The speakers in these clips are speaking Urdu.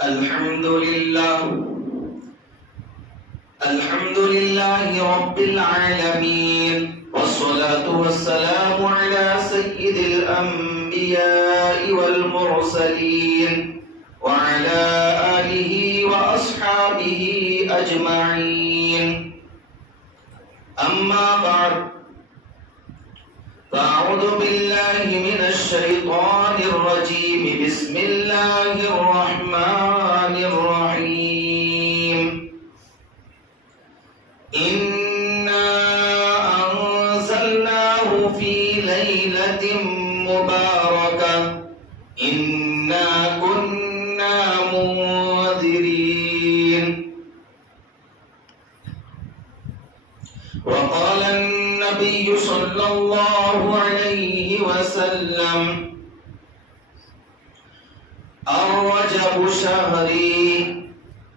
الحمد لله رب العالمين، والصلاة والسلام على سيد الأنبياء والمرسلين وعلى آله وأصحابه أجمعين. أما بعد، فأعوذ بالله من الشيطان الرجيم. بسم الله الرحمن الرحيم. إنا أنزلناه في ليلة مباركة إنا كنا منذرين. وقال النبي صلى الله عليه وسلم: الرجب شهري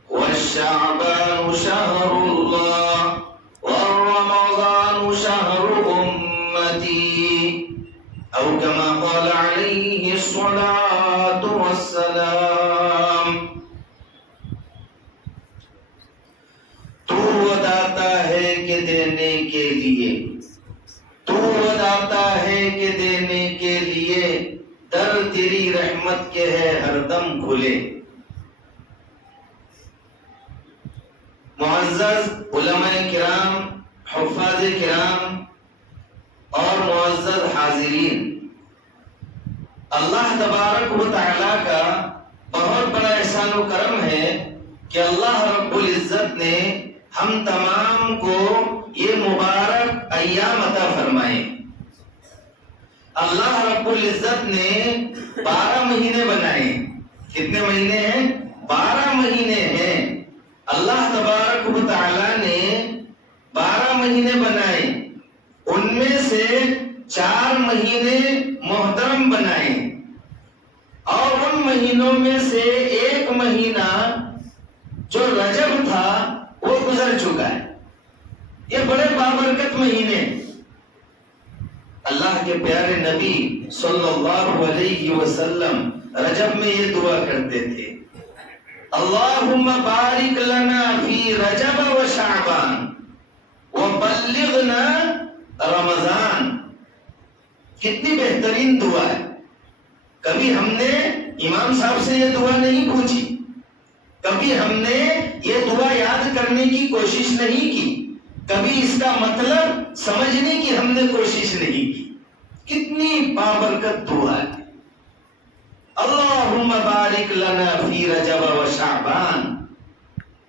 والشعبان شهر الله والرمضان شهر أمتي، أو كما قال عليه الصلاة والسلام. تو بتاتا ہے کہ دینے کے لیے، تو بتاتا ہے کہ دینے کے لیے، در تیری رحمت کے ہے ہر دم کھلے. معزز علماء کرام، حفاظ کرام اور معزز حاضرین، اللہ تبارک و تعالیٰ کا بہت بڑا احسان و کرم ہے کہ اللہ رب العزت نے ہم تمام کو یہ مبارک ایام عطا فرمائے. اللہ رب العزت نے 12 مہینے بنائے. کتنے مہینے ہیں؟ 12 مہینے ہیں. اللہ تبارک و تعالیٰ نے 12 مہینے بنائے. ان میں سے 4 مہینے محترم بنائے، اور ان مہینوں میں سے ایک مہینہ جو رجب تھا وہ گزر چکا ہے. یہ بڑے بابرکت مہینے. اللہ کے پیارے نبی صلی اللہ علیہ وسلم رجب میں یہ دعا کرتے تھے: اللہم بارک لنا فی رجب و شعبان وبلغنا رمضان. کتنی بہترین دعا ہے. کبھی ہم نے امام صاحب سے یہ دعا نہیں پوچھی، کبھی ہم نے یہ دعا یاد کرنے کی کوشش نہیں کی، کبھی اس کا مطلب سمجھنے کی ہم نے کوشش نہیں کی. کتنی بابرکت دعا ہے. اللہم بارک لنا فی رجب و شعبان.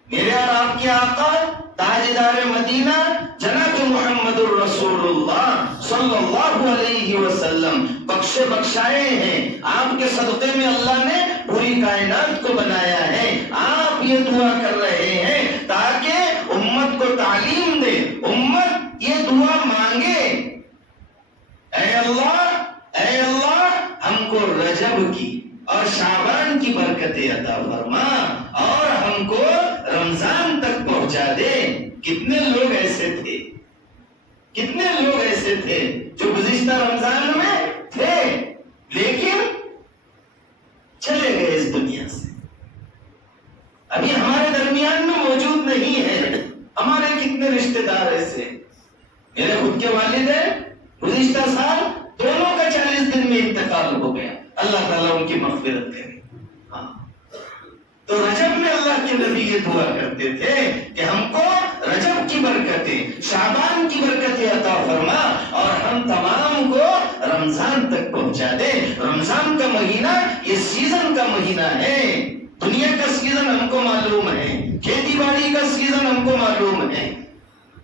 میرے اور آپ کے آقا تاجدار مدینہ جناب محمد الرسول اللہ صلی اللہ علیہ وسلم بخشے بخشائے ہیں. آپ کے صدقے میں اللہ نے پوری کائنات کو بنایا ہے. آپ یہ دعا کر رہے ہیں تاکہ امت کو تعلیم دے، امت یہ دعا مانگے: اے اللہ ہم کو رجب کی اور شعبان کی برکتیں عطا فرما اور ہم کو رمضان تک پہنچا دے. کتنے لوگ ایسے تھے، کتنے لوگ ایسے تھے جو گزشتہ رمضان میں تھے لیکن چلے گئے اس دنیا سے، ابھی ہمارے درمیان میں موجود نہیں ہے. ہمارے کتنے رشتہ دار ایسے. میرے خود کے والد ہیں، گزشتہ سال دونوں کا 40 دن میں انتقال ہو گیا. اللہ تعالیٰ ان کی مغفرت کرے. تو رجب میں اللہ کے نبی یہ دعا کرتے تھے کہ ہم کو رجب کی برکتیں، شعبان کی برکتیں عطا فرما اور ہم تمام کو رمضان تک پہنچا دے. رمضان کا مہینہ یہ سیزن کا مہینہ ہے. دنیا کا سیزن ہم کو معلوم ہے، کھیتی باڑی کا سیزن ہم کو معلوم ہے،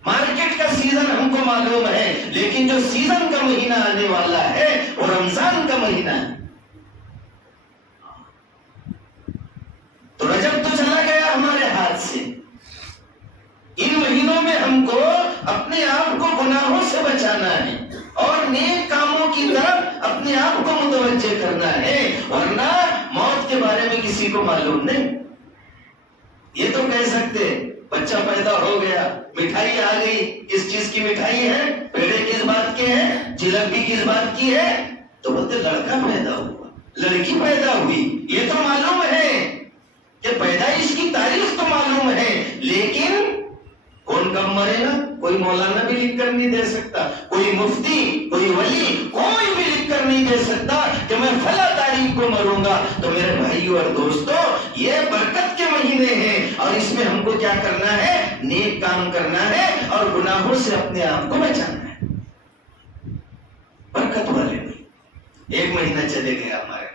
مارکیٹ کا سیزن ہم کو معلوم ہے، لیکن جو سیزن کا مہینہ آنے والا ہے وہ رمضان کا مہینہ ہے. تو رجب تو چلا گیا ہمارے ہاتھ سے. ان مہینوں میں ہم کو اپنے آپ کو گناہوں سے بچانا ہے اور نیک کاموں کی طرف اپنے آپ کو متوجہ کرنا ہے، ورنہ موت کے بارے میں کسی کو معلوم نہیں. یہ تو کہہ سکتے بچہ پیدا ہو گیا، مٹھائی آ گئی، کس چیز کی مٹھائی ہے، پیڑے کس بات کے ہیں، جلیبی کس بات کی ہے، تو بولتے لڑکا پیدا ہوا، لڑکی پیدا ہوئی. یہ تو معلوم ہے کہ مولانا بھی لکھ کر نہیں دے سکتا، کوئی مفتی، کوئی ولی، کوئی بھی لکھ کر نہیں دے سکتا کہ میں فلاں تاریخ کو مروں گا۔ تو میرے بھائیو اور دوستو، یہ برکت کے مہینے ہیں اور اس میں ہم کو کیا کرنا ہے؟ نیک کام کرنا ہے اور گناہوں سے اپنے آپ کو بچانا ہے۔ برکت والے نہیں، ایک مہینہ چلے گیا ہمارے،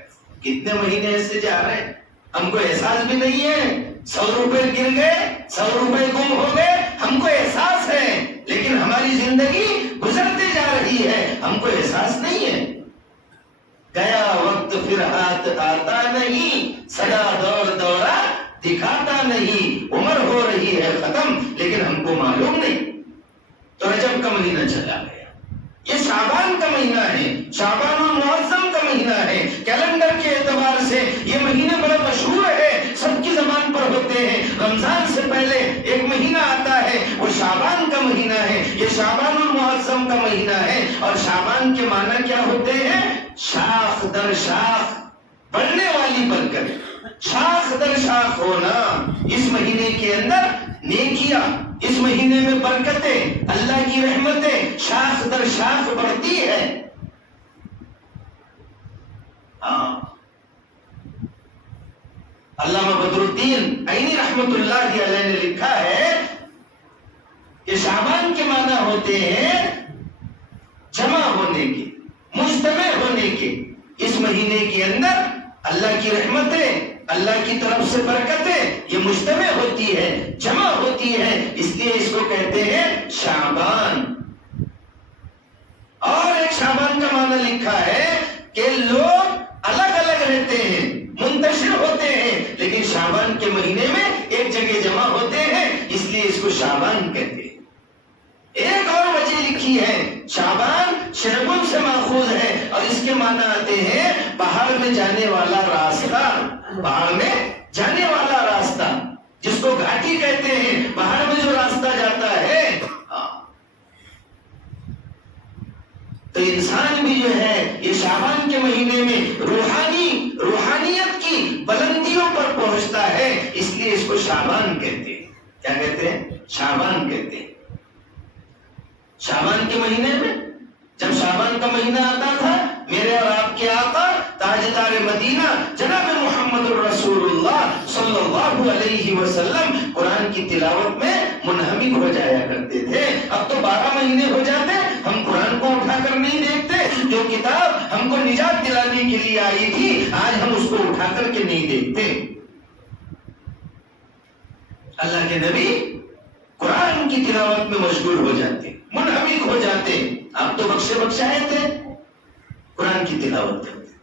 کتنے مہینے ایسے جا رہے ہیں، ہم کو احساس بھی نہیں ہے۔ 100 روپے گر گئے، 100 روپے گم ہو گئے، ہم کو احساس ہے، لیکن ہماری زندگی گزرتے جا رہی ہے، ہم کو احساس نہیں ہے۔ گیا وقت پھر ہاتھ آتا نہیں، سدا دور دورہ دکھاتا نہیں، عمر ہو رہی ہے ختم لیکن ہم کو معلوم نہیں۔ تو رجب کا مہینہ چلا گیا، یہ شعبان کا مہینہ ہے، شعبان المعظم کا مہینہ ہے۔ کیلنڈر کے اعتبار سے یہ مہینے بڑا مشہور ہے، سب کی زبان پر ہوتے ہیں۔ رمضان سے پہلے ایک مہینہ آتا ہے، وہ شعبان کا مہینہ ہے، یہ شعبان المعظم کا مہینہ ہے۔ اور شعبان کے معنی کیا ہوتے ہیں؟ شاخ در شاخ بڑھنے والی برکت، شاخ در شاخ ہونا۔ اس مہینے کے اندر نیکیاں، اس مہینے میں برکتیں، اللہ کی رحمتیں شاخ در شاخ بڑھتی ہے۔ علامہ بدر الدین عینی رحمت اللہ علیہ نے لکھا ہے کہ شعبان کے معنی ہوتے ہیں جمع ہونے کے، مجتمع ہونے کے۔ اس مہینے کے اندر اللہ کی رحمتیں، اللہ کی طرف سے برکتیں یہ مجتمع ہوتی ہے، جمع ہوتی ہے، اس لیے اس کو کہتے ہیں شعبان۔ اور ایک شعبان کا معنی لکھا ہے کہ لوگ الگ الگ رہتے ہیں، منتشر ہوتے ہیں، لیکن شعبان کے مہینے میں ایک جگہ جمع ہوتے ہیں، اس لیے اس کو شعبان کہتے ہیں۔ ایک اور وجہ لکھی ہے، شعبان شعبن سے ماخوذ ہے اور اس کے معنی آتے ہیں پہاڑ میں جانے والا راستہ، پہاڑ میں جانے والا راستہ جس کو گھاٹی کہتے ہیں، پہاڑ میں جو راستہ جاتا ہے۔ تو انسان بھی جو ہے یہ شعبان کے مہینے میں روحانیت کی بلندیوں پر پہنچتا ہے، اس لیے اس کو شعبان کہتے ہیں۔ کیا کہتے ہیں؟ شعبان کہتے ہیں۔ شعبان کے مہینے میں جب شعبان کا مہینہ آتا تھا، میرے اور آپ کے آقا تاجدار مدینہ جناب محمد الرسول اللہ صلی اللہ علیہ وسلم قرآن کی تلاوت میں منہمک ہو جایا کرتے تھے۔ اب تو 12 مہینے ہو جاتے، ہم قرآن کو اٹھا کر نہیں دیکھتے، جو کتاب ہم کو نجات دلانے کے لیے آئی تھی آج ہم اس کو اٹھا کر کے نہیں دیکھتے۔ اللہ کے نبی قرآن کی تلاوت میں مشغول ہو جاتے، منہمک ہو جاتے۔ آپ تو بخشے بخشائے تھے، قرآن کی تلاوت کرتے تھے۔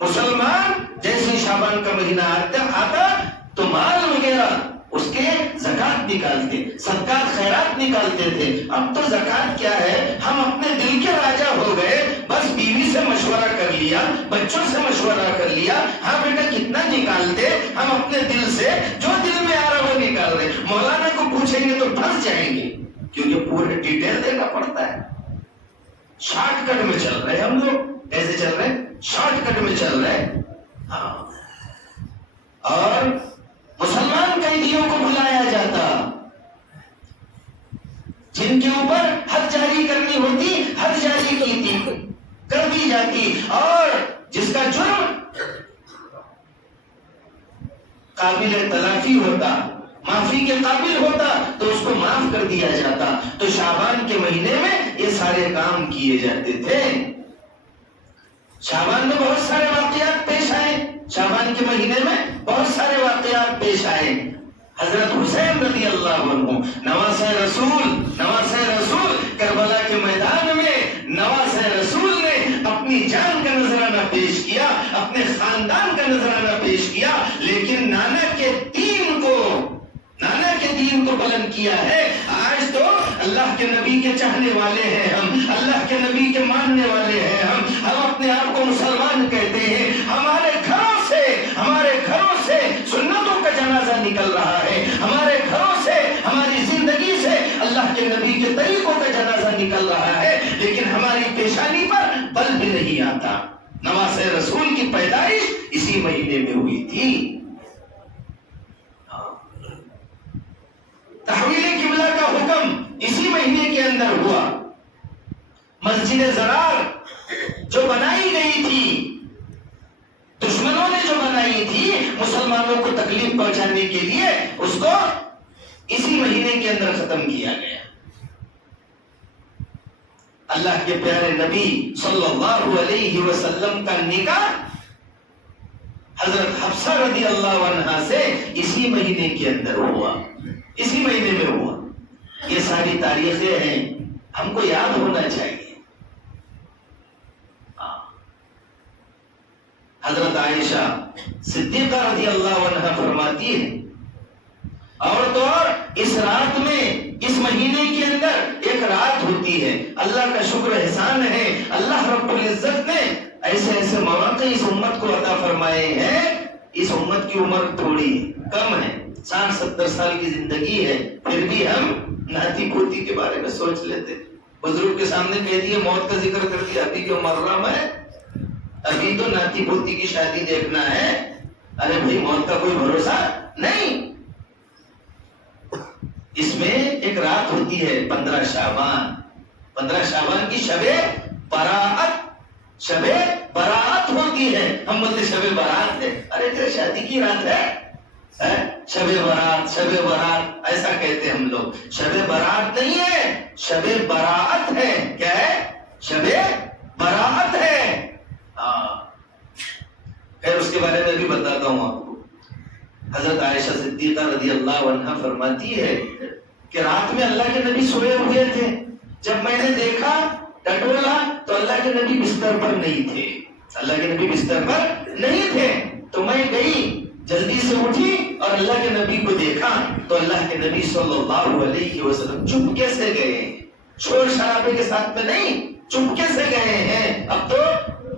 مسلمان جیسے شعبان کا مہینہ آتا تو مال وغیرہ اس کے زکات نکالتے، صدقات خیرات نکالتے تھے۔ اب تو زکات کیا ہے، ہم اپنے دل کے راجا ہو گئے، بس بیوی سے مشورہ کر لیا، بچوں سے مشورہ کر لیا، ہاں بیٹا کتنا نکالتے، ہم اپنے دل سے جو دل میں آ رہا وہ نکال رہے۔ مولانا کو پوچھیں گے تو پھنس جائیں گے، کیونکہ پورے ڈیٹیل دینا پڑتا ہے۔ شارٹ کٹ میں چل رہے ہم لوگ، ایسے چل رہے شارٹ کٹ میں چل رہے۔ اور مسلمان قیدیوں کو بلایا جاتا، جن کے اوپر حد جاری کرنی ہوتی حد جاری کی تھی، کر دی جاتی، اور جس کا جرم قابل تلافی ہوتا، معافی کے قابل ہوتا تو اس کو معاف کر دیا جاتا۔ تو شعبان کے مہینے میں یہ سارے کام کیے جاتے تھے۔ شعبان میں بہت سارے واقعات پیش آئے، شعبان کے مہینے میں بہت سارے واقعات پیش آئے۔ حضرت حسین رضی اللہ عنہ نواسہ رسول کربلا کے میدان میں نواسہ رسول نے اپنی جان کا نذرانہ پیش کیا، اپنے خاندان کا نذرانہ پیش کیا، لیکن نانا کے دین کو بلند کیا ہے۔ آج تو اللہ کے نبی کے چاہنے والے ہیں ہم، اللہ کے نبی کے ماننے والے ہیں ہم اپنے آپ کو مسلمان کہتے ہیں۔ ہمارے گھروں سے سنتوں کا جنازہ نکل رہا ہے، ہمارے گھروں سے، ہماری زندگی سے اللہ کے نبی کے طریقوں کا جنازہ نکل رہا ہے، لیکن ہماری پیشانی پر بل بھی نہیں آتا۔ نواسہ رسول کی پیدائش اسی مہینے میں ہوئی تھی۔ تحویل قبلہ کا حکم اسی مہینے اندر ہوا. مسجد زرار جو بنائی گئی تھی، دشمنوں نے جو بنائی تھی مسلمانوں کو تکلیف پہنچانے کے لیے، اس کو اسی مہینے کے اندر ختم کیا گیا. اللہ کے پیارے نبی صلی اللہ علیہ وسلم کا نکاح حضرت حفصہ رضی اللہ عنہا سے اسی مہینے کے اندر ہوا، اسی مہینے میں ہوا. یہ ساری تاریخیں ہیں، ہم کو یاد ہونا چاہیے. حضرت عائشہ صدیقہ رضی اللہ عنہا فرماتی ہے، اور تو اور اس رات میں، اس مہینے کے اندر ایک رات ہوتی ہے. اللہ کا شکر احسان ہے، اللہ رب العزت نے ایسے ایسے مواقع اس امت کو عطا فرمائے ہیں. اس امت کی عمر تھوڑی کم ہے، 60-70 سال کی زندگی ہے، پھر بھی ہم ناتی پوتی کے بارے میں سوچ لیتے. بزرگ کے سامنے کہہ دیے، موت کا ذکر کر دیا، ابھی کیوں مر رہا ہے، ابھی تو ناتی پوتی کی شادی دیکھنا ہے. ارے بھائی موت کا کوئی بھروسہ نہیں. اس میں ایک رات ہوتی ہے 15 شعبان. 15 شعبان کی شب برات، شب برات ہوتی ہے. ہم بولتے شب برات ہے، ارے تیرے شادی کی رات ہے، شب برات، شب برات ایسا کہتے ہم لوگ. شب برات نہیں ہے، شب براعت ہے. کیا ہے؟ شب براعت ہے. خیر اس کے بارے میں بھی بتاتا ہوں آپ کو. حضرت عائشہ صدیقہ رضی اللہ عنہا فرماتی ہے کہ رات میں اللہ کے نبی سوئے ہوئے تھے. جب میں نے دیکھا ٹٹولا تو اللہ کے نبی بستر پر نہیں تھے، اللہ کے نبی بستر پر نہیں تھے. تو میں گئی، جلدی سے اٹھی اور اللہ کے نبی کو دیکھا تو اللہ کے نبی صلی اللہ علیہ وسلم چپکے سے گئے، شور شرابے کے ساتھ میں نہیں، چپکے سے گئے ہیں. اب تو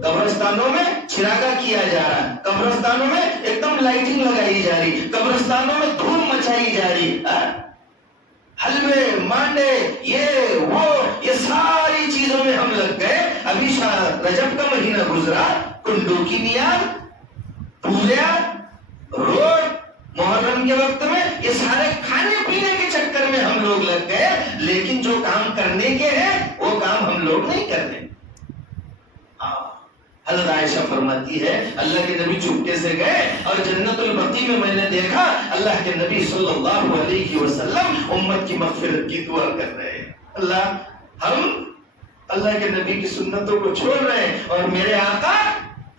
قبرستانوں میں چراغا کیا جا رہا، قبرستانوں میں ایک دم لائٹنگ لگائی جا رہی، قبرستانوں میں دھوم مچائی جا رہی، حلوے مانڈے یہ وہ یہ ساری چیزوں میں ہم لگ گئے. ابھی رجب کا مہینہ گزرا، کنڈو کی نیاز، پھولیا، روٹ، محرم کے وقت میں یہ سارے کھانے پینے کے چکر میں ہم لوگ لگ گئے، لیکن جو کام کرنے کے ہیں وہ کام ہم لوگ نہیں کر رہے. حضرت عائشہ فرماتی ہے اللہ کے نبی چپکے سے گئے اور جنت البقیع میں نے دیکھا اللہ کے نبی صلی اللہ علیہ وسلم امت کی مغفرت کی دعا کر رہے ہیں. ہم اللہ کے نبی کی سنتوں کو چھوڑ رہے ہیں، اور میرے آقا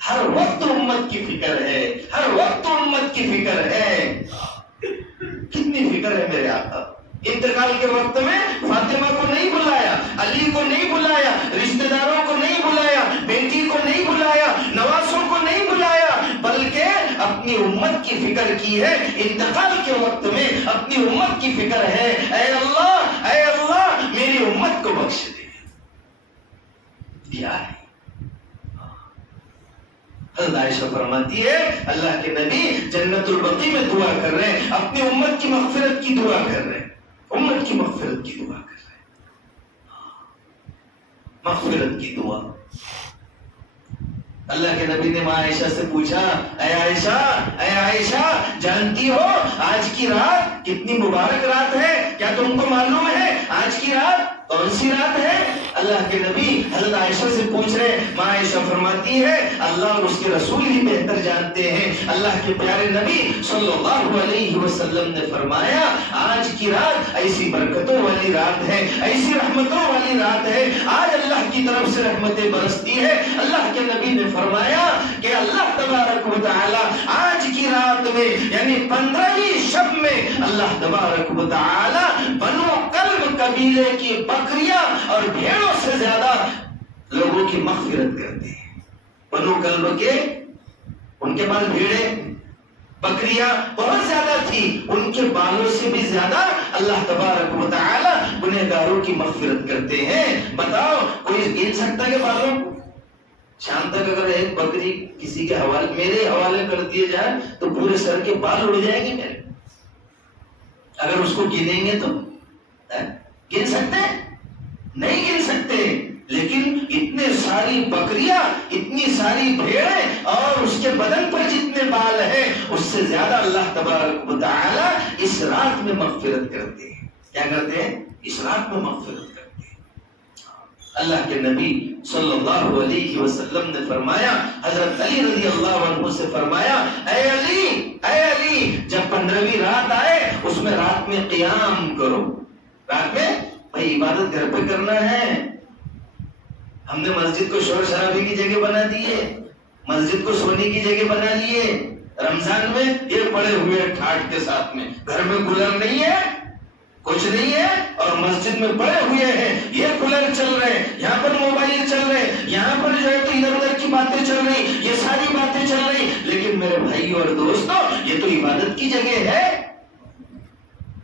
ہر وقت امت کی فکر ہے، ہر وقت امت کی فکر ہے. کتنی فکر ہے میرے آقا. انتقال کے وقت میں فاطمہ کو نہیں بلایا، علی کو نہیں بلایا، رشتہ داروں کو نہیں بلایا، بیٹی کو نہیں بلایا، نواسوں کو نہیں بلایا، بلکہ اپنی امت کی فکر کی ہے. انتقال کے وقت میں اپنی امت کی فکر ہے، اے اللہ میری امت کو بخش دے. کیا ہے؟ حضرت عائشہ فرماتی ہے اللہ کے نبی جنت البقیع میں دعا کر رہے ہیں، اپنی امت کی مغفرت کی دعا کر رہے ہیں، امت کی مغفرت کی دعا کر رہے ہیں. مغفرت کی دعا. اللہ کے نبی نے ماں عائشہ سے پوچھا، اے عائشہ جانتی ہو آج کی رات کتنی مبارک رات ہے؟ کیا تم کو معلوم ہے آج کی رات کون سی رات ہے؟ اللہ کے نبی حضرت عائشہ سے پوچھ رہے. ماں عائشہ فرماتی ہے اللہ اور اس کے رسول ہی بہتر جانتے ہیں. اللہ کے پیارے نبی صلی اللہ علیہ وسلم نے فرمایا آج کی رات ایسی برکتوں والی رات ہے، ایسی رحمتوں والی رات ہے، آج اللہ کی طرف سے رحمتیں برستی ہے. اللہ کے نبی نے فرمایا کہ اللہ تبارک و تعالی آج کی رات میں یعنی 15ویں شب میں اللہ تبارک و تعالی بنو کلب قبیلے کی بکریاں اور بھیڑوں سے زیادہ لوگوں کی مغفرت کرتے ہیں. بنو کلب کے ان کے پاس بھیڑیں بکریاں بہت زیادہ تھی، ان کے بالوں سے بھی زیادہ اللہ تبارک و تعالی گنہگاروں کی مغفرت کرتے ہیں. بتاؤ کوئی گن سکتا ہے کہ بالوں کو؟ شام تک اگر ایک بکری کسی کے حوالے میرے حوالے کر دیے جائے تو پورے سر کے بال اڑ جائیں گے میرے. اگر اس کو گنیں گے تو گن سکتے ہیں؟ نہیں گن سکتے. لیکن اتنے ساری بکریاں، اتنی ساری بھیڑیں اور اس کے بدن پر جتنے بال ہیں اس سے زیادہ اللہ تبارک و تعالی اس رات میں مغفرت کرتے ہیں. کیا کرتے ہیں؟ اس رات میں مغفرت کرتے ہیں. اللہ کے نبی صلی اللہ علیہ وسلم نے فرمایا، حضرت علی رضی اللہ عنہ سے فرمایا، اے علی جب 15ویں رات آئے اس میں رات میں قیام کرو۔ رات میں بھائی عبادت گھر پہ کرنا ہے، ہم نے مسجد کو شور شرابے کی جگہ بنا دی ہے، مسجد کو سونے کی جگہ بنا لیے۔ رمضان میں یہ پڑے ہوئے ٹھاٹ کے ساتھ میں، گھر میں کولر نہیں ہے، کچھ نہیں ہے، اور مسجد میں پڑے ہوئے ہیں، یہ کولر چل رہے ہیں، یہاں پر موبائل چل رہے ہیں، یہاں پر جو ہے تو ادھر ادھر کی باتیں چل رہی، یہ ساری باتیں چل رہی۔ لیکن میرے بھائی اور دوستو، یہ تو عبادت کی جگہ ہے۔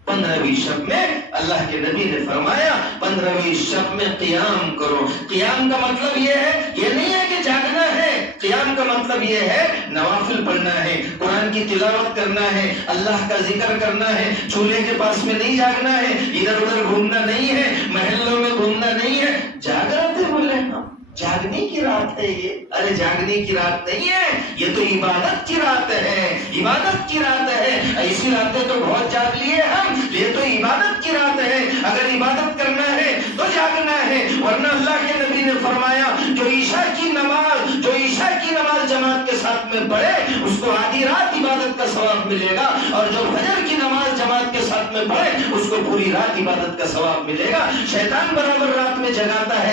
15ویں شب میں اللہ کے نبی نے فرمایا 15ویں شب میں قیام کرو۔ قیام کا مطلب یہ ہے، یہ نہیں ہے کہ جاگنا ہے، قیام کا مطلب یہ ہے نوافل پڑھنا ہے، قرآن کی تلاوت کرنا ہے، اللہ کا ذکر کرنا ہے، چولہے کے پاس میں نہیں جاگنا ہے، ادھر ادھر گھومنا نہیں ہے، محلوں میں گھومنا نہیں ہے۔ جاگ رہے تھے بولے ہاں جاگنے کی رات ہے یہ، ارے جاگنے کی رات نہیں ہے، یہ تو عبادت کی رات ہے، عبادت کی رات ہے۔ ایسی راتیں تو بہت جاگ لیے ہم، یہ تو عبادت کی رات ہے۔ اگر عبادت کرنا ہے تو جاگنا ہے، ورنہ اللہ کے نبی نے فرمایا جو عشاء کی نماز جماعت کے ساتھ میں پڑھے اس کو آدھی رات عبادت کا ثواب ملے گا، اور جو فجر کی نماز جماعت کے ساتھ میں پڑھے اس کو پوری رات عبادت کا ثواب ملے گا۔ شیطان برابر رات میں جگاتا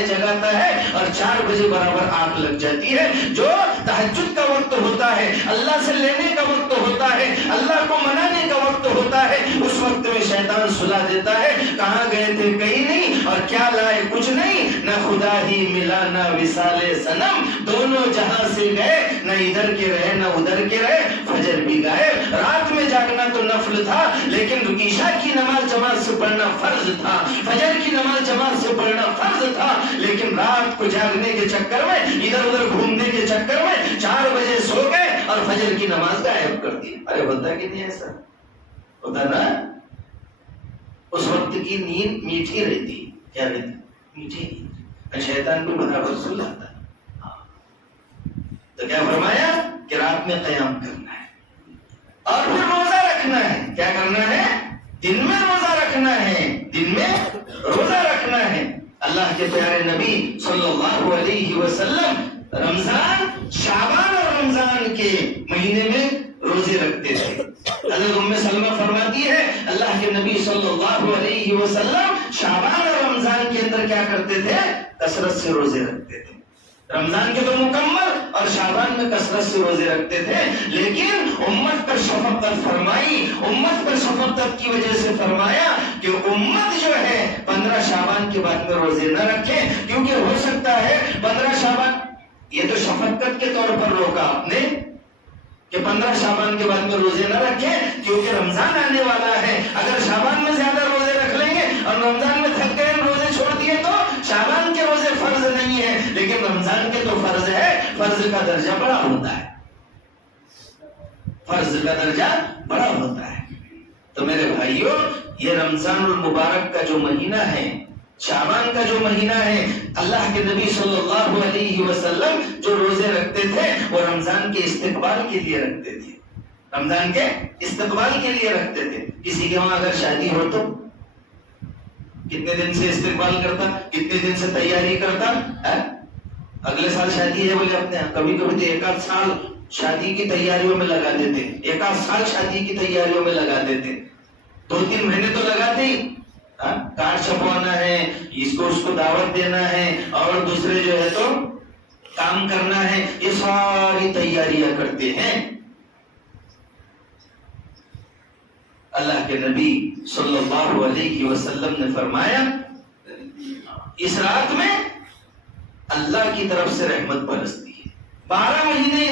ہے اور 4 بجے برابر آنکھ لگ جاتی ہے۔ جو تہجد کا وقت ہوتا ہے، اللہ سے لینے کا وقت ہوتا ہے، اللہ کو منانے کا وقت ہوتا ہے، اس وقت میں شیطان سلا دیتا ہے، کہاں گئے تھے کہیں نہیں، اور کیا لائے کچھ نہیں، نہ خدا ہی ملا نہ وصال صنم، دونوں جہاں سے گئے، نہ ادھر کے رہے نہ ادھر کے رہے، فجر بھی گئے۔ رات میں جاگنا تو نفل تھا، لیکن عشاء کی نماز جماعت سے پڑھنا فرض تھا، فجر کی نماز جماعت سے پڑھنا فرض تھا، لیکن رات کو جاگنے کے چکر میں، ادھر ادھر گھومنے کے چکر میں 4 بجے سو گئے اور فجر کی نماز غائب کر دی۔ ارے ہوتا کہ نہیں ایسا؟ ہوتا نا؟ اس وقت کی نیند میٹھی رہتی، کیا رہتی؟ میٹھی نیند، شیطان بھی برابر سو جاتا ہے۔ تو کیا فرمایا کہ رات میں قیام کرنا ہے، اور پھر روزہ رکھنا ہے۔ کیا کرنا ہے؟ دن میں روزہ رکھنا ہے، دن میں روزہ رکھنا ہے۔ اللہ کے پیارے نبی صلی اللہ علیہ وسلم رمضان، شعبان اور رمضان کے مہینے میں روزے رکھتے تھے۔ حضرت ام سلمہ فرماتی ہے اللہ کے نبی صلی اللہ علیہ وسلم شعبان اور رمضان کے اندر کیا کرتے تھے؟ کثرت سے روزے رکھتے تھے۔ رمضان کے تو مکمل اور شعبان میں کثرت سے روزے رکھتے تھے، لیکن امت پر شفقت فرمائی، امت پر شفقت کی وجہ سے فرمایا کہ امت جو ہے 15 شعبان کے بعد میں روزے نہ رکھے، کیونکہ ہو سکتا ہے 15 شعبان، یہ تو شفقت کے طور پر روکا آپ نے کہ 15 شعبان کے بعد میں روزے نہ رکھیں، کیونکہ رمضان آنے والا ہے۔ اگر شعبان میں زیادہ روزے رکھ لیں گے اور رمضان میں تھک گئے روزے چھوڑ دیے تو شعبان کے روزے فرض نہیں ہے، لیکن رمضان کے تو فرض ہے، فرض کا درجہ بڑا ہوتا ہے، فرض کا درجہ بڑا ہوتا ہے۔ تو میرے بھائیوں، یہ رمضان المبارک کا جو مہینہ ہے، شعبان کا جو مہینہ ہے، اللہ کے نبی صلی اللہ علیہ وسلم جو روزے رکھتے تھے وہ رمضان کے استقبال کے لیے رکھتے تھے، رمضان کے استقبال کے لیے رکھتے تھے۔ کسی کے وہاں اگر شادی ہو تو کتنے دن سے استقبال کرتا، کتنے دن سے تیاری کرتا ہے؟ اگلے سال شادی ہے بولے اپنے، کبھی کبھی تو 1 آدھ سال شادی کی تیاریوں میں لگا دیتے، 1 آدھ سال شادی کی تیاریوں میں لگا دیتے، 2-3 مہینے تو لگاتے ہی۔ کارڈ چھپوانا ہے، اس کو دعوت دینا ہے، اور دوسرے جو ہے تو کام کرنا ہے، یہ ساری تیاریاں کرتے ہیں۔ اللہ کے نبی صلی اللہ علیہ وسلم نے فرمایا اس رات میں اللہ کی طرف سے رحمت برستی ہے۔ 12 مہینے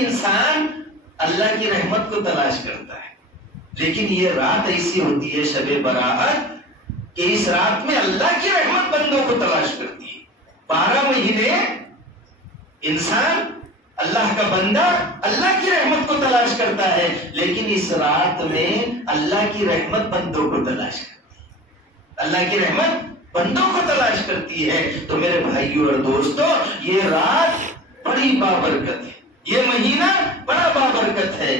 انسان اللہ کی رحمت کو تلاش کرتا ہے، لیکن یہ رات ایسی ہوتی ہے شب برات کہ اس رات میں اللہ کی رحمت بندوں کو تلاش کرتی ہے۔ 12 مہینے انسان، اللہ کا بندہ اللہ کی رحمت کو تلاش کرتا ہے، لیکن اس رات میں اللہ کی رحمت بندوں کو تلاش کرتی ہے، اللہ کی رحمت بندوں کو تلاش کرتی ہے۔ تو میرے بھائیوں اور دوستوں، یہ رات بڑی بابرکت ہے، یہ مہینہ بڑا بابرکت ہے،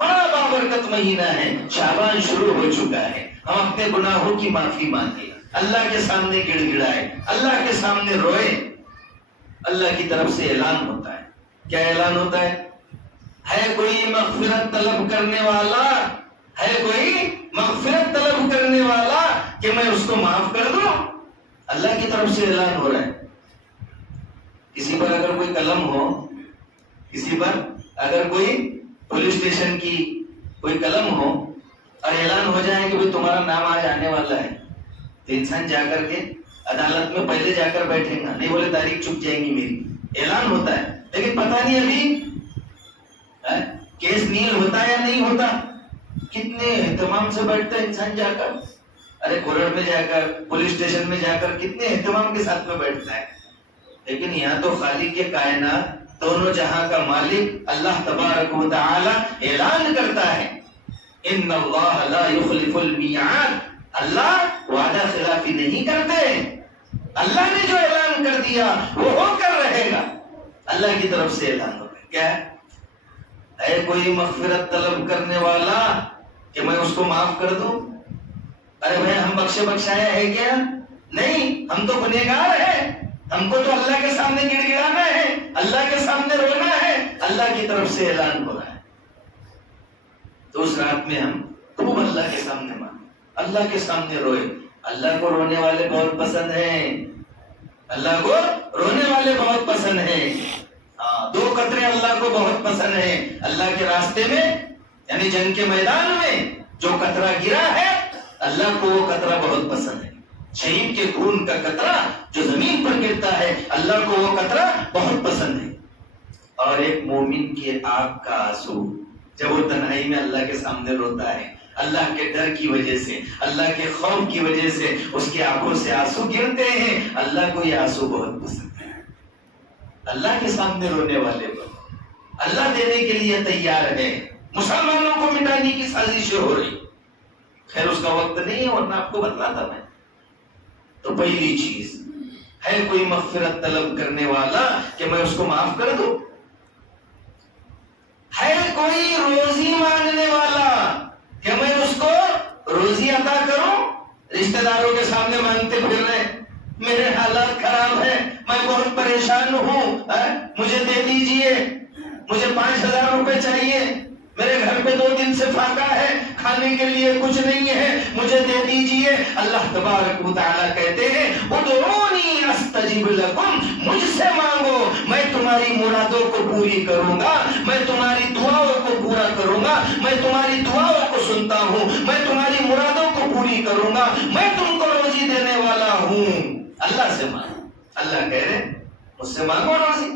بڑا بابرکت مہینہ ہے۔ شعبان شروع ہو چکا ہے، ہم اپنے گناہوں کی معافی مانگیں، اللہ کے سامنے گڑ گڑائے، اللہ کے سامنے روئے، اللہ کی طرف سے اعلان ہوتا ہے۔ کیا اعلان ہوتا ہے کوئی مغفرت طلب کرنے والا، ہے کوئی مغفرت طلب کرنے والا کہ میں اس کو معاف کر دوں؟ اللہ کی طرف سے اعلان ہو رہا ہے۔ کسی پر اگر کوئی قلم ہو، کسی پر اگر کوئی پولیس اسٹیشن کی کوئی قلم ہو اور اعلان ہو جائے کہ بھئی تمہارا نام آج آنے والا ہے، تو انسان جا کر کے عدالت میں پہلے جا کر بیٹھے گا، نہیں بولے تاریخ چک جائیں گی میری، اعلان ہوتا ہے، لیکن پتہ نہیں ابھی کیس نیل ہوتا ہے یا نہیں ہوتا۔ کتنے اہتمام سے بیٹھتا ہے انسان جا کر، ارے کورٹ میں جا کر، پولیس اسٹیشن میں جا کر کتنے اہتمام کے ساتھ میں بیٹھتا ہے، لیکن یہاں تو خالق کے کائنات، دونوں جہاں کا مالک اللہ تبارک و تعالی اعلان کرتا ہے، ان اللہ لا یخلف المیعاد، اللہ وعدہ خلافی نہیں کرتے، اللہ نے جو اعلان کر دیا وہ ہو کر رہے گا۔ اللہ کی طرف سے اعلان ہوگا، کیا ہے؟ اے کوئی مغفرت طلب کرنے والا کہ میں اس کو معاف کر دوں؟ ارے بھائی ہم بخشے بخشایا ہے کیا؟ نہیں، ہم تو گنہگار ہیں، ہم کو تو اللہ کے سامنے گڑ گڑانا ہے، اللہ کے سامنے رونا ہے، اللہ کی طرف سے اعلان ہو رہا ہے۔ تو اس رات میں ہم خوب اللہ کے سامنے مانگیں، اللہ کے سامنے روئے۔ اللہ کو رونے والے بہت پسند ہیں، اللہ کو رونے والے بہت پسند ہیں۔ دو قطرے اللہ کو بہت پسند ہیں، اللہ کے راستے میں یعنی جنگ کے میدان میں جو قطرہ گرا ہے اللہ کو وہ قطرہ بہت پسند ہے۔ شہید کے خون کا قطرہ جو زمین پر گرتا ہے اللہ کو وہ قطرہ بہت پسند ہے۔ اور ایک مومن کی آنکھ کا آنسو جب وہ تنہائی میں اللہ کے سامنے روتا ہے، اللہ کے ڈر کی وجہ سے، اللہ کے خوف کی وجہ سے اس کی آنکھوں سے آنسو گرتے ہیں، اللہ کو یہ آنسو بہت پسند ہے۔ اللہ کے سامنے رونے والے کو اللہ دینے کے لیے تیار ہے۔ مسلمانوں کو مٹانے کی سازشیں ہو رہی، خیر اس کا وقت نہیں ہے ورنہ آپ کو بتلاتا میں۔ تو پہلی چیز ہے کوئی مغفرت طلب کرنے والا کہ میں اس کو معاف کر دوں؟ ہے کوئی روزی مانگنے والا کہ میں اس کو روزی عطا کروں؟ رشتہ داروں کے سامنے مانگتے پھر رہے، میرے حالات خراب ہیں، میں بہت پریشان ہوں، مجھے دے دیجئے، مجھے 5000 روپے چاہیے، میرے گھر پہ 2 دن سے فاقہ ہے، کھانے کے لیے کچھ نہیں ہے، مجھے دے دیجئے۔ اللہ تبارک و تعالیٰ کہتے ہیں ادعونی استجب لکم، مجھ سے مانگو میں تمہاری مرادوں کو پوری کروں گا، میں تمہاری دعاؤں کو پورا کروں گا، میں تمہاری دعاؤں کو سنتا ہوں، میں تمہاری مرادوں کو پوری کروں گا، میں تم کو روزی دینے والا ہوں۔ اللہ سے مانگو، اللہ کہہ رہے مجھ سے مانگو روزی۔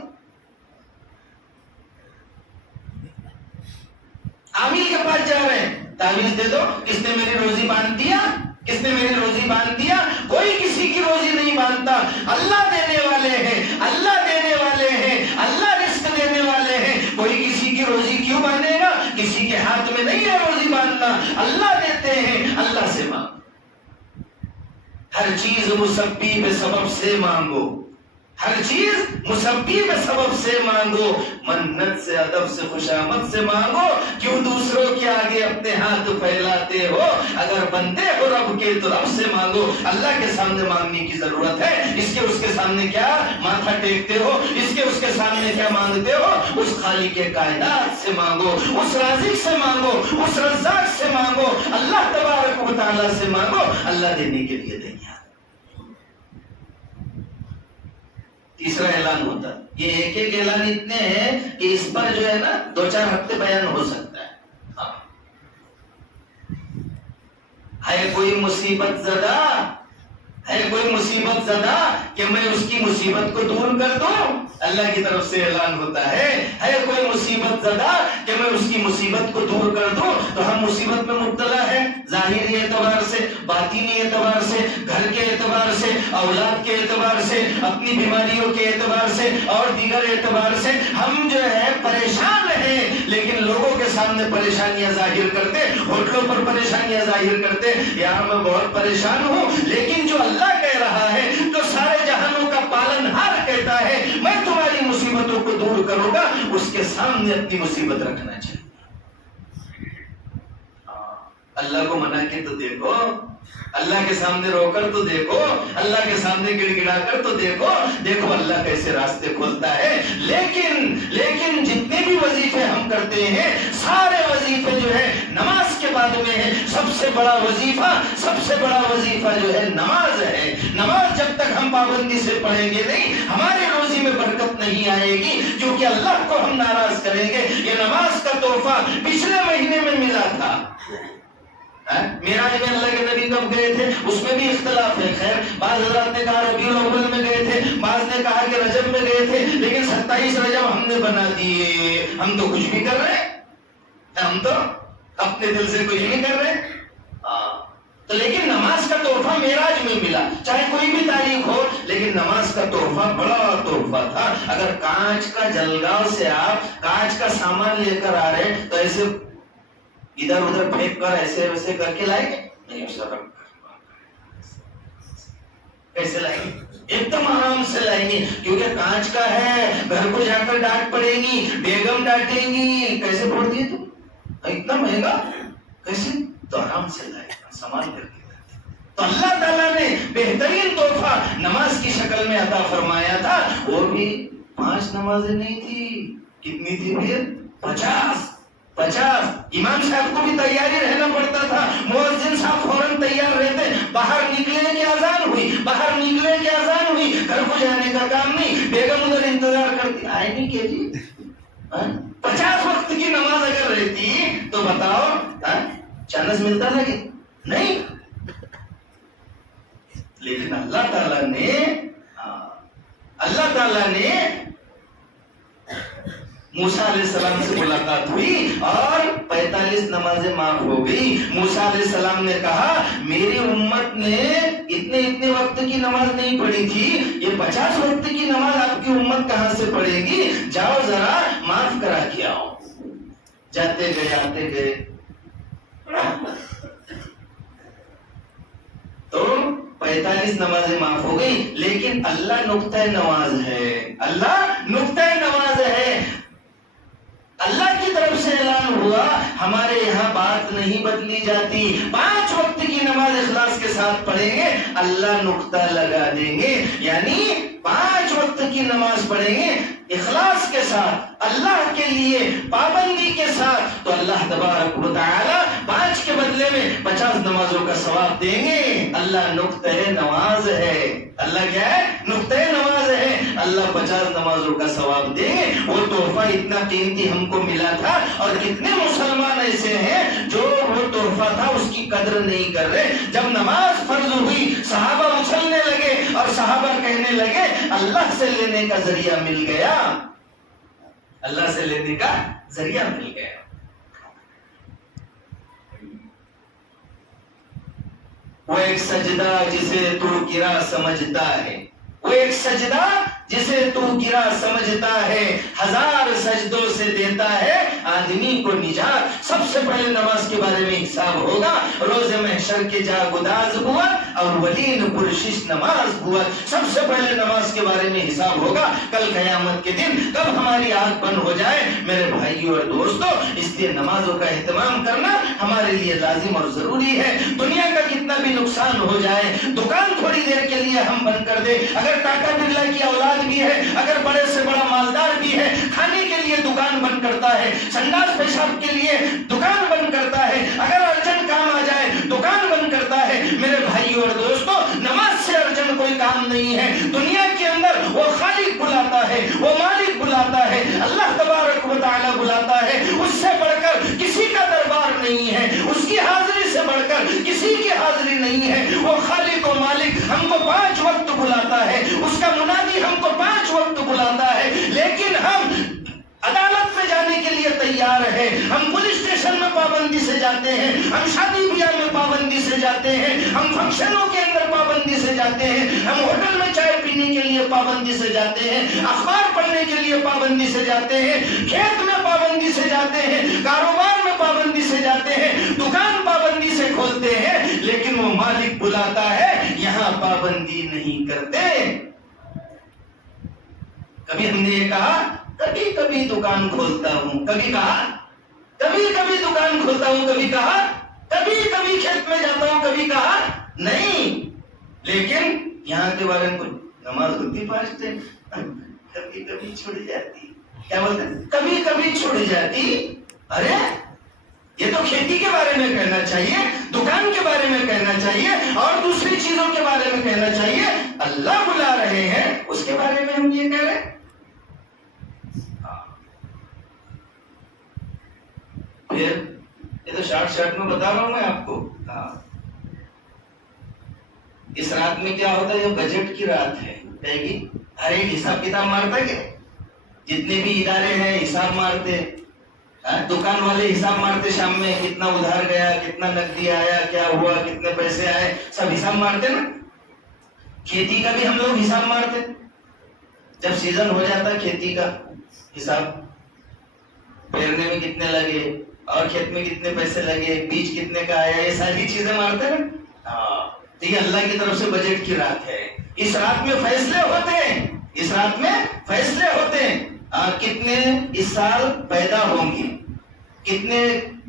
عامل کے پاس جا رہے ہیں، تعویذ دے دو، کس نے میری روزی باندھ دیا، کس نے میری روزی باندھ دیا؟ کوئی کسی کی روزی نہیں باندھتا، اللہ دینے والے ہیں، اللہ دینے والے ہیں، اللہ رزق دینے والے ہیں۔ کوئی کسی کی روزی کیوں باندھے گا؟ کسی کے ہاتھ میں نہیں ہے روزی باندھنا، اللہ دیتے ہیں، اللہ سے مانگو۔ ہر چیز مسبب سبب سے مانگو، ہر چیز مسبب سبب سے مانگو، منت سے ادب سے خوشامد سے مانگو، کیوں دوسروں کے آگے اپنے ہاتھ پھیلاتے ہو؟ اگر بندے ہو رب کے تو رب سے مانگو۔ اللہ کے سامنے مانگنے کی ضرورت ہے، اس کے سامنے کیا ماتھا ٹیکتے ہو، اس کے سامنے کیا مانگتے ہو؟ اس خالق کے کائنات سے مانگو، اس رازق سے مانگو، اس رزاق سے مانگو، اللہ تبارک و تعالیٰ سے مانگو، اللہ دینے کے لیے تیار۔ تیسرا اعلان ہوتا ہے، یہ ایک اعلان اتنے ہیں کہ اس پر جو ہے نا 2-4 ہفتے بیان ہو سکتا ہے۔ ہے کوئی مصیبت زدہ، ہے کوئی مصیبت زدہ کہ میں اس کی مصیبت کو دور کر دوں؟ اللہ کی طرف سے اعلان ہوتا ہے کوئی مصیبت زدہ کہ میں اس کی مصیبت کو دور کر دوں؟ تو ہم مصیبت میں مبتلا ہے، ظاہری اعتبار سے، باطنی اعتبار سے، گھر کے اعتبار سے، اولاد کے اعتبار سے، اپنی بیماریوں کے اعتبار سے اور دیگر اعتبار سے ہم جو ہے پریشان ہیں، لیکن لوگوں کے سامنے پریشانیاں ظاہر کرتے، ہوٹلوں پر پریشانیاں ظاہر کرتے، یہاں میں بہت پریشان ہوں، لیکن جو اللہ کہہ رہا ہے، جو سارے جہانوں کا پالن ہار کہتا ہے میں تمہاری مصیبتوں کو دور کروں گا، اس کے سامنے اپنی مصیبت رکھنا چاہیے۔ اللہ کو منا کے تو دیکھو، اللہ کے سامنے رو کر تو دیکھو، اللہ کے سامنے گڑ گڑا کر تو دیکھو، دیکھو اللہ کیسے راستے کھولتا ہے۔ لیکن جتنے بھی وظیفے ہم کرتے ہیں سارے وظیفے جو ہے نماز کے بعد میں ہے۔ سب سے بڑا وظیفہ جو ہے نماز ہے۔ نماز جب تک ہم پابندی سے پڑھیں گے نہیں، ہماری روزی میں برکت نہیں آئے گی، کیونکہ اللہ کو ہم ناراض کریں گے۔ یہ نماز کا تحفہ پچھلے مہینے میں ملا تھا۔ معراج میں اللہ کے نبی کب گئے تھے اس میں بھی اختلاف ہے۔ خیر، بعض حضرات نے کہا ربیع الاول میں گئے تھے، بعض نے کہا کہ رجب میں گئے تھے، لیکن 27 رجب ہم نے بنا دیے۔ ہم تو کچھ بھی کر رہے ہیں، ہم تو اپنے دل سے کچھ بھی کر رہے ہیں۔ تو لیکن نماز کا تحفہ معراج میں ملا، چاہے کوئی بھی تاریخ ہو، لیکن نماز کا تحفہ بڑا تحفہ تھا۔ اگر کانچ کا جلگاؤ سے آپ کانچ کا سامان لے کر آ رہے تو ایسے ادھر ادھر پھینک کر ایسے ویسے کر کے لائیں گے نہیں، کیسے لائیں گے؟ ایک دم آرام سے لائیں گے، کیونکہ کانچ کا ہے، گھر کو جا کر ڈانٹ پڑے گی، بیگم ڈانٹیں گی، کیسے پھوڑ دیے تم اتنا مہنگا، کیسے؟ تو آرام سے لائے گا، سامان کر کے۔ تو اللہ تعالیٰ نے بہترین تحفہ نماز کی شکل میں عطا فرمایا تھا۔ وہ بھی 5 نمازیں نہیں تھی، کتنی تھی پھر؟ 50۔ امام صاحب کو بھی تیاری رہنا پڑتا تھا، مؤذن صاحب فوراً تیار رہتے، باہر نکلنے کی اذان ہوئی، گھر کو جانے کا کام نہیں، بیگم ادھر انتظار کرتی، آئے نہیں کہ جی 50 وقت کی نماز اگر رہتی تو بتاؤ چانس ملتا تھا کہ نہیں؟ لیکن اللہ تعالیٰ نے موسیٰ علیہ السلام سے ملاقات ہوئی اور 45 نمازیں معاف ہو گئی۔ موسیٰ علیہ السلام نے کہا میری امت نے اتنے وقت کی نماز نہیں پڑھی تھی، یہ 50 وقت کی نماز آپ کی امت کہاں سے پڑھے گی؟ جاؤ ذرا معاف کرا کے آؤ۔ جاتے گئے آتے گئے تو 45 نمازیں معاف ہو گئی، لیکن اللہ نقطۂ نماز ہے، اللہ کی طرف سے اعلان ہوا ہمارے یہاں بات نہیں بدلی جاتی، 5 وقت کی نماز اخلاص کے ساتھ پڑھیں گے اللہ نقطہ لگا دیں گے، یعنی 5 وقت کی نماز پڑھیں گے اخلاص کے ساتھ، اللہ کے لیے پابندی کے ساتھ، تو اللہ تبارک و تعالی 5 کے بدلے میں 50 نمازوں کا ثواب دیں گے۔ اللہ نقطۂ نماز ہے، اللہ کیا ہے؟ نقطۂ نماز ہے، اللہ 50 نمازوں کا ثواب دیں گے۔ وہ تحفہ اتنا قیمتی ہم کو ملا تھا، اور کتنے مسلمان ایسے ہیں جو وہ تحفہ تھا اس کی قدر نہیں کر رہے۔ جب نماز فرض ہوئی صحابہ اچھلنے لگے اور صحابہ کہنے لگے اللہ سے لینے کا ذریعہ مل گیا، اللہ سے لینے کا ذریعہ مل گیا۔ وہ ایک سجدہ جسے تو گرا سمجھتا ہے، وہ ایک سجدہ جسے تو گرا سمجھتا ہے، 1000 سجدوں سے دیتا ہے آدمی کو نجات۔ سب سے پہلے نماز کے بارے میں حساب ہوگا، روز محشر کے جا گداز ہوا اولین پرشش نماز ہوا۔ سب سے پہلے نماز کے بارے میں حساب ہوگا کل قیامت کے دن، کب ہماری آنکھ بند ہو جائے۔ میرے بھائیوں اور دوستوں، اس لیے نمازوں کا اہتمام کرنا ہمارے لیے لازم اور ضروری ہے۔ دنیا کا کتنا بھی نقصان ہو جائے، دکان تھوڑی دیر کے لیے ہم بند کر دیں، اگر ٹاٹا برلا کی اولاد بھی ہے، اگر بڑے سے بڑا مالدار بھی ہے، کھانے کے لیے دکان بند کرتا ہے، سنڈاس پیشاب کے لیے دکان بند کرتا ہے، اگر ارجنٹ کام آ جائے دکان بند کرتا ہے۔ میرے بھائیوں اور دوستوں، نماز سے ارجنٹ کوئی کام نہیں ہے۔ دنیا کے اندر وہ خالق بلاتا ہے، وہ مالک بلاتا ہے، اللہ تبارک و تعالی بلاتا ہے، اس سے بڑھ کر کسی کا دربار نہیں ہے، اس کی حاضری سے بڑھ کر کسی کی حاضری نہیں ہے۔ وہ خالق و مالک ہم کو 5 وقت بلاتا ہے، اس کا منادی ہم کو 5 وقت بلاتا ہے، لیکن ہم عدالت میں جانے کے لیے تیار ہے، ہم پولیس اسٹیشن میں پابندی سے جاتے ہیں، ہم شادی بیاہ میں پابندی سے جاتے ہیں، ہم فنکشنوں کے اندر پابندی سے جاتے ہیں، ہم ہوٹل میں چائے پینے کے لیے پابندی سے جاتے ہیں، اخبار پڑھنے کے لیے پابندی سے جاتے ہیں، کھیت میں پابندی سے جاتے ہیں، کاروبار میں پابندی سے جاتے ہیں، دکان پابندی سے کھولتے ہیں، لیکن وہ مالک بلاتا ہے یہاں پابندی نہیں کرتے۔ کبھی ہم نے یہ کہا کبھی کبھی دکان کھولتا ہوں، کبھی کہا کبھی کبھی دکان کھولتا ہوں، کبھی کہا کبھی کبھی کھیت میں جاتا ہوں، کبھی کہا نہیں، لیکن یہاں کے بارے میں کچھ نماز ہوتی 5 دن، کبھی کبھی چھوڑ جاتی، کیا بولتے ہیں کبھی کبھی چھوڑ جاتی. ارے یہ تو کھیتی کے بارے میں کہنا چاہیے، دکان کے بارے میں کہنا چاہیے، اور دوسری چیزوں کے بارے میں کہنا چاہیے. اللہ بلا رہے ہیں اس کے بارے میں ہم یہ کہہ رہے ہیں. پھر یہ تو شارٹ میں بتا رہا ہوں میں آپ کو. اس رات میں کیا ہوتا ہے؟ یہ بجٹ کی رات ہے. کہے گی ہر ایک حساب کتاب مارتا ہے کیا؟ جتنے بھی ادارے ہیں حساب مارتے، دکان والے حساب مارتے، شام میں کتنا ادھار گیا، کتنا نقدی آیا، کیا ہوا، کتنے پیسے آئے، سب حساب مارتے نا. کھیتی کا بھی ہم لوگ حساب مارتے، جب سیزن ہو جاتا کھیتی کا حساب، پیرنے میں کتنے لگے اور کھیت میں کتنے پیسے لگے، بیج کتنے کا آیا، یہ ساری چیزیں مارتے نا. تو یہ اللہ کی طرف سے بجٹ کی رات ہے. اس رات میں فیصلے ہوتے ہیں، اس رات میں فیصلے ہوتے ہیں. کتنے اس سال پیدا ہوں گے، کتنے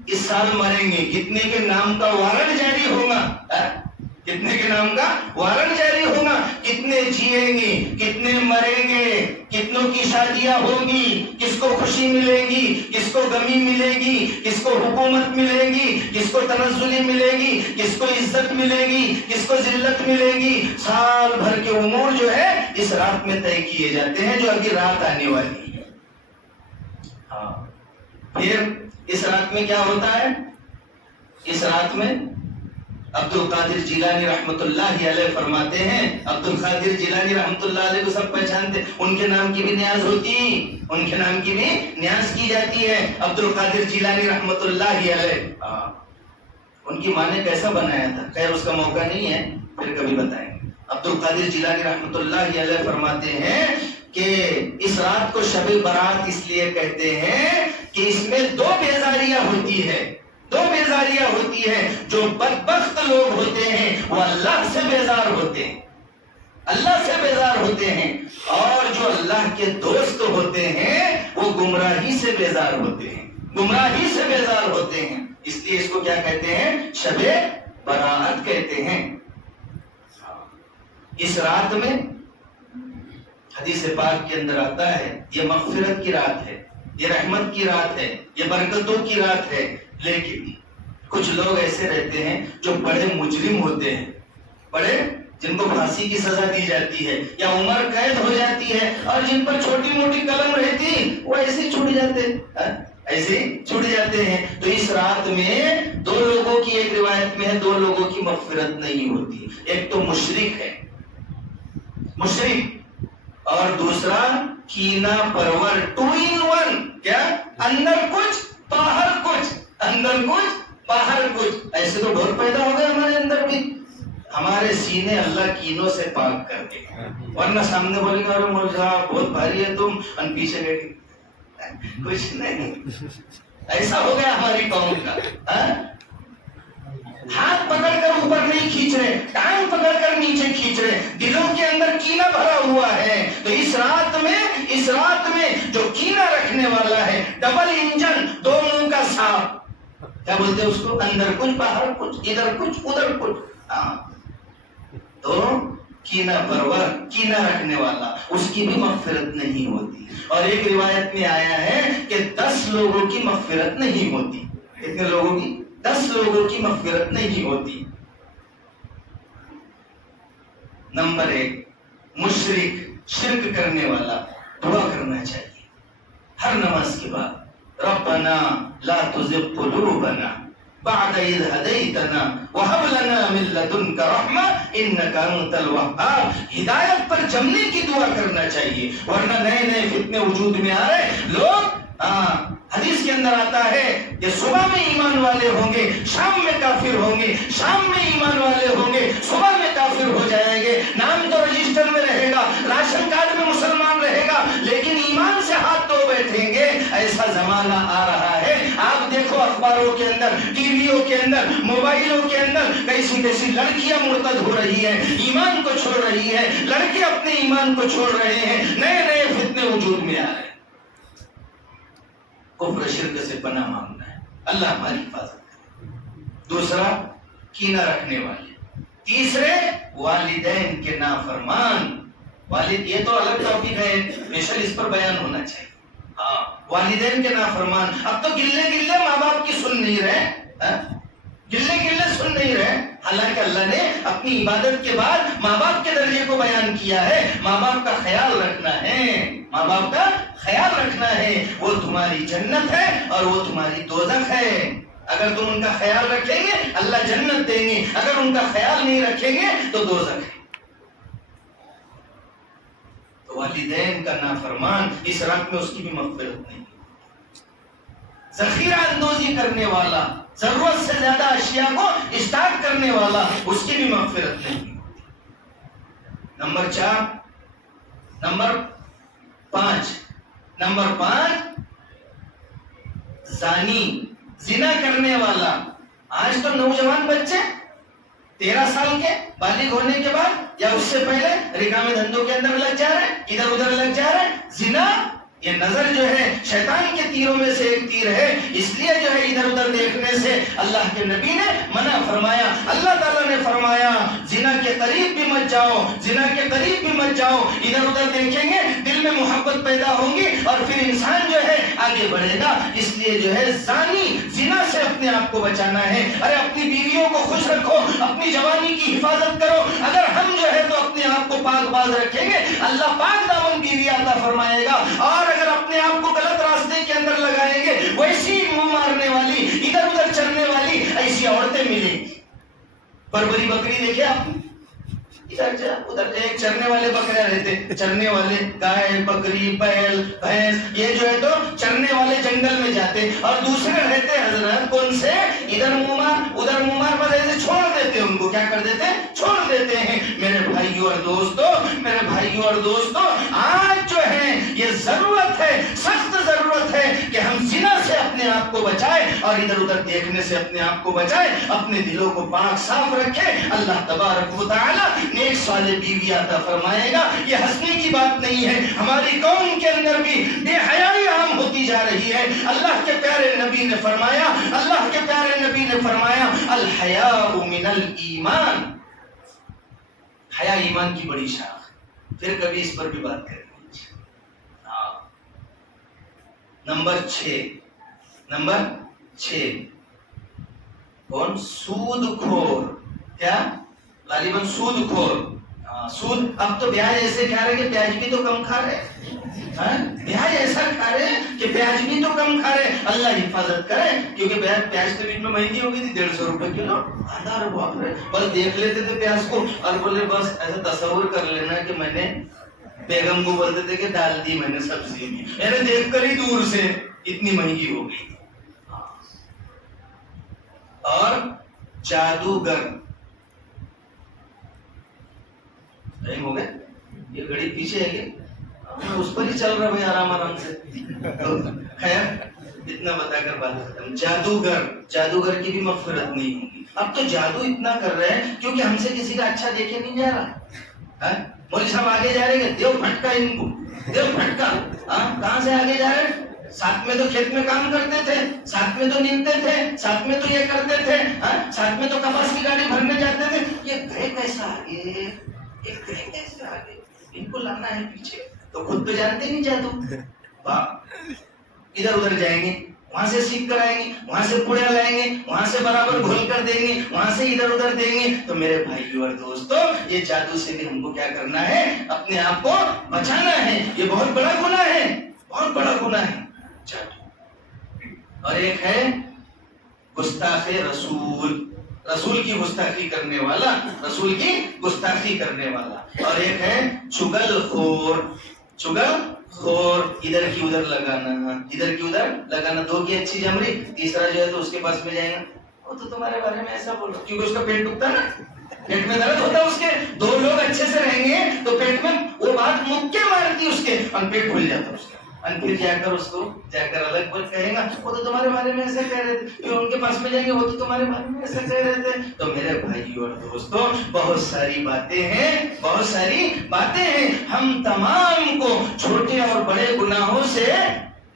اس سال مریں گے، کتنے کے نام کا وارنٹ جاری ہوگا، کتنے کے نام کا وارنٹ جاری ہوگا، کتنے جیئیں گے، کتنے مریں گے، کتنوں کی شادیاں ہوگی، کس کو خوشی ملے گی، کس کو غمی ملے گی، کس کو حکومت ملے گی، کس کو تنزلی ملے گی، کس کو عزت ملے گی، کس کو ذلت ملے گی. سال بھر کے امور جو ہے اس رات میں طے کیے جاتے ہیں، جو ابھی رات آنے والی ہے. پھر اس رات میں کیا ہوتا ہے؟ اس رات میں عبد القادر جیلانی رحمت اللہ علیہ فرماتے ہیں، عبد القادر جیلانی رحمت اللہ علیہ کو سب پہچانتے، ان کے نام کی بھی نیاز ہوتی، ان کے نام کی بھی نیاز کی جاتی ہے. عبد القادر جیلانی رحمت اللہ علیہ، ان کی ماں نے کیسا بنایا تھا، خیر اس کا موقع نہیں ہے، پھر کبھی بتائیں گے. عبد القادر جیلانی رحمت اللہ علیہ فرماتے ہیں کہ اس رات کو شب برات اس لیے کہتے ہیں کہ اس میں 2 بیزاریاں ہوتی ہے، 2 بیزاریاں ہوتی ہے. جو بدبخت لوگ ہوتے ہیں وہ اللہ سے بیزار ہوتے ہیں، اللہ سے بیزار ہوتے ہیں، اور جو اللہ کے دوست ہوتے ہیں وہ گمراہی سے بیزار ہوتے ہیں، گمراہی سے بیزار ہوتے ہیں. اس لیے اس کو کیا کہتے ہیں؟ شب برات کہتے ہیں. اس رات میں حدیث پاک کے اندر آتا ہے یہ مغفرت کی رات ہے، یہ رحمت کی رات ہے، یہ برکتوں کی رات ہے. لیکن کچھ لوگ ایسے رہتے ہیں جو بڑے مجرم ہوتے ہیں، بڑے جن کو پھانسی کی سزا دی جاتی ہے یا عمر قید ہو جاتی ہے، اور جن پر چھوٹی موٹی قلم رہتی وہ ایسے ہی چھوٹ جاتے، ایسے چھوٹ جاتے ہیں. تو اس رات میں 2 لوگوں کی، ایک روایت میں ہے 2 لوگوں کی مغفرت نہیں ہوتی. ایک تو مشرک ہے، مشرک، اور دوسرا کینہ پرور. 2 in 1. کیا؟ اندر کچھ باہر کچھ، اندر کچھ باہر کچھ. ایسے تو ڈور پیدا ہو گئے ہمارے اندر بھی. ہمارے سینے اللہ کینوں سے پاک کر دے، ورنہ سامنے بولے گا ارے مولوی صاحب بہت بھاری ہے تم، اور پیچھے بیٹھے کچھ نہیں. ایسا ہو گیا ہماری قوم کا. ہاتھ پکڑ کر اوپر نہیں کھینچ رہے، ٹانگ پکڑ کر نیچے کھینچ رہے، دلوں کے اندر کینہ بھرا ہوا ہے. تو اس رات میں جو کینہ رکھنے والا ہے، ڈبل انجن، 2 منہ کا سانپ، کیا بولتے ہیں اس کو؟ اندر کچھ باہر کچھ، ادھر کچھ ادھر کچھ. تو کینہ پرور، کینہ رکھنے والا، اس کی بھی مغفرت نہیں ہوتی. اور ایک روایت میں آیا ہے کہ 10 لوگوں کی مغفرت نہیں ہوتی. کتنے لوگوں کی؟ 10 لوگوں کی مغفرت نہیں ہوتی. نمبر 1، مشرک، شرک کرنے والا. دعا کرنا چاہیے ہر نماز کے بعد، ربنا لا تزغ قلوبنا بعد إذ هديتنا وهب لنا من لدنك رحمة إنك أنت الوهاب. ہدایت پر جمنے کی دعا کرنا چاہیے، ورنہ نئے نئے فتنے وجود میں آ رہے. لوگ حدیث کے اندر آتا ہے کہ صبح میں ایمان والے ہوں گے، شام میں کافر ہوں گے، شام میں ایمان والے ہوں گے، صبح میں کافر ہو جائیں گے. نام تو رجسٹر میں رہے گا، راشن کارڈ میں مسلمان رہے گا، لیکن ایمان سے ہاتھ دھو بیٹھیں گے. ایسا زمانہ آ رہا ہے. آپ دیکھو اخباروں کے اندر، ٹی ویوں کے اندر، موبائلوں کے اندر کیسی کیسی لڑکیاں مرتد ہو رہی ہیں، ایمان کو چھوڑ رہی ہیں، لڑکے اپنے ایمان کو چھوڑ رہے ہیں. نئے نئے فتنے وجود میں آ رہے ہیں. کفر شرک سے پناہ مانگنا ہے، اللہ ہماری حفاظت کرے. دوسرا، کینہ رکھنے والے. تیسرے والدین کے نافرمان. والد یہ تو الگ ٹاپک ہے، اسپیشل اس پر بیان ہونا چاہیے. ہاں والدین کے نافرمان. اب تو گلے گلے ماں باپ کی سن نہیں رہے، گلے گلے سن نہیں رہے. حالانکہ اللہ نے اپنی عبادت کے بعد ماں باپ کے درجے کو بیان کیا ہے. ماں باپ کا خیال رکھنا ہے، ماں باپ کا خیال رکھنا ہے. وہ تمہاری جنت ہے اور وہ تمہاری دوزخ ہے. اگر تم ان کا خیال رکھیں گے اللہ جنت دیں گے، اگر ان کا خیال نہیں رکھیں گے تو دوزخ ہے. تو والدین کا نافرمان اس رات میں اس کی بھی مغفرت نہیں. ذخیرہ اندوزی کرنے والا، ضرورت سے زیادہ اشیاء کو اسٹاک کرنے والا، اس کی بھی مغفرت نہیں. نمبر 4، نمبر 5 زانی، زنا کرنے والا. آج تو نوجوان بچے 13 سال کے بالغ ہونے کے بعد یا اس سے پہلے رکامے دھندوں کے اندر لگ جا رہے ہیں، ادھر ادھر لگ جا رہے ہیں. زنا یہ نظر جو ہے شیطان کے تیروں میں سے ایک تیر ہے، اس لیے جو ہے ادھر ادھر دیکھنے سے اللہ کے نبی نے منع فرمایا. اللہ تعالیٰ نے فرمایا زنا کے قریب بھی مت جاؤ، زنا کے قریب بھی مت جاؤ. ادھر ادھر دیکھیں گے دل میں محبت پیدا ہوگی اور پھر انسان جو ہے آگے بڑھے گا. اس لیے جو ہے زانی، زنا سے اپنے آپ کو بچانا ہے. ارے اپنی بیویوں کو خوش رکھو، اپنی جوانی کی حفاظت کرو. اگر ہم جو ہے تو اپنے آپ کو پاک باز رکھیں گے اللہ پاک دامن بیوی عطا فرمائے گا. اور اگر اپنے آپ کو غلط راستے کے اندر لگائیں گے ویسی منہ مارنے والی، ادھر ادھر چلنے والی ایسی عورتیں ملیں گی. بربری بکری دیکھے آپ نے؟ ادھر ادھر ایک چرنے والے بکرے رہتے، چرنے والے گائے بکری بیل بھینس، یہ جو ہے تو چرنے والے جنگل میں جاتے، اور دوسرے رہتے حضرت کون سے ادھر منہ مار ادھر منہ مار، بس ایسے چھوڑ دیتے. ان کو کیا کر دیتے؟ چھوڑ دیتے ہیں. میرے بھائیوں اور دوستوں، آج جو ہے یہ ضرورت ہے، سخت ضرورت ہے کہ ہم زنا سے اپنے آپ کو بچائیں اور ادھر ادھر دیکھنے سے اپنے آپ کو بچائیں. اپنے دلوں کو پاک صاف رکھیں. اللہ تبارک و تعالی نیک صالح بیوی عطا فرمائے گا. یہ ہنسنے کی بات نہیں ہے، ہماری قوم کے اندر بھی بے حیائی عام ہوتی جا رہی ہے. اللہ کے پیارے نبی نے فرمایا الحیاء من الایمان. حیا ایمان کی بڑی شاخ. پھر کبھی اس پر بھی بات کریں گے. نمبر 6 کون؟ سود خور. کیا؟ غالباً سود خور. سود. اب تو بیاج ایسے کھا رہے کہ بیاج بھی تو کم کھا رہے، بیاج ایسا کھا رہے کہ بیاج بھی تو کم کھا رہے. اللہ حفاظت کرے، کیونکہ پیاز کے بیچ میں مہنگی ہو گئی تھی 150 روپے کلو. بس دیکھ لیتے تھے پیاز کو اور بولے بس ایسا تصور کر لینا کہ میں نے بیگم کو بولتے تھے کہ ڈال دی میں نے سبزی میں، میں نے دیکھ کر ہی دور سے اتنی مہنگی ہو گئی. اور جادوگر. ٹائم ہو گیا، یہ گھڑی پیچھے ہے کہ اس پر ہی چل رہا بھائی آرام سے. خیر اتنا بتا کر بات ختم. جادوگر کی بھی مغفرت نہیں ہوگی. اب تو جادو اتنا کر رہے ہیں کیونکہ ہم سے کسی کا اچھا دیکھے نہیں جا رہا. مولوی صاحب آگے جا رہے ہیں، دیو پھٹکا ان کو، دیو پھٹکا. کہاں سے آگے جا رہے ہیں؟ ساتھ میں تو کھیت میں کام کرتے تھے، ساتھ میں تو نیندتے تھے، ساتھ میں تو یہ کرتے تھے، ساتھ میں تو کپاس کی گاڑی بھرنے جاتے تھے. یہ گئے کیسا آگے، یہ گئے کیسے آگے؟ ان کو لانا ہے پیچھے. تو خود تو جانتے نہیں جادو. ادھر ادھر جائیں گے، وہاں سے سیکھ کر آئیں گے، وہاں سے پڑیا لائیں گے، وہاں سے برابر گھول کر دیں گے، وہاں سے ادھر ادھر دیں گے. تو میرے بھائیو اور دوستو، یہ جادو سے بھی ہم کو کیا کرنا ہے؟ اپنے آپ کو بچانا ہے. یہ بہت بڑا گناہ ہے، بہت بڑا گناہ ہے جادو. اور ایک ہے گستاخ رسول کی گستاخی کرنے والا، رسول کی گستاخی کرنے والا. اور ایک ہے چگل خور. ادھر کی ادھر لگانا. 2 کی اچھی جمری، تیسرا جو ہے تو اس کے پاس میں جائے گا، وہ تو تمہارے بارے میں ایسا بولو، کیونکہ اس کا پیٹ دکھتا نا، پیٹ میں درد ہوتا اس کے. 2 لوگ اچھے سے رہیں گے تو پیٹ میں وہ بات مکے مارتی اس کے اور پیٹ کھل جاتا اس کا. پھر جا کر الگ بول کہے گا وہ تو تمہارے بارے میں ایسا کہہ رہے تھے. پھر ان کے پاس میں جائیں گے، وہ تو تمہارے بارے میں ایسا کہہ رہے تھے. تو میرے بھائیو اور دوستو، بہت ساری باتیں ہیں. ہم تمام کو چھوٹے اور بڑے گناہوں سے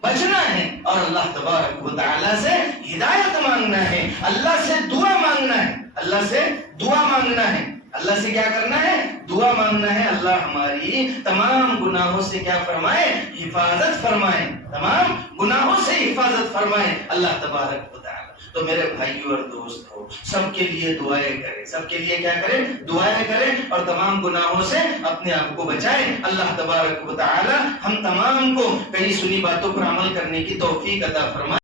بچنا ہے اور اللہ تبارک و تعالی سے ہدایت مانگنا ہے. اللہ سے دعا مانگنا ہے. اللہ سے کیا کرنا ہے؟ دعا مانگنا ہے اللہ ہماری تمام گناہوں سے کیا فرمائے؟ حفاظت فرمائے، تمام گناہوں سے حفاظت فرمائے اللہ تبارک و تعالی۔ تو میرے بھائیوں اور دوستوں، سب کے لیے دعائیں کریں، سب کے لیے کیا کریں؟ دعائیں کریں، اور تمام گناہوں سے اپنے آپ کو بچائیں۔ اللہ تبارک و تعالی ہم تمام کو کئی سنی باتوں پر عمل کرنے کی توفیق عطا فرمائے۔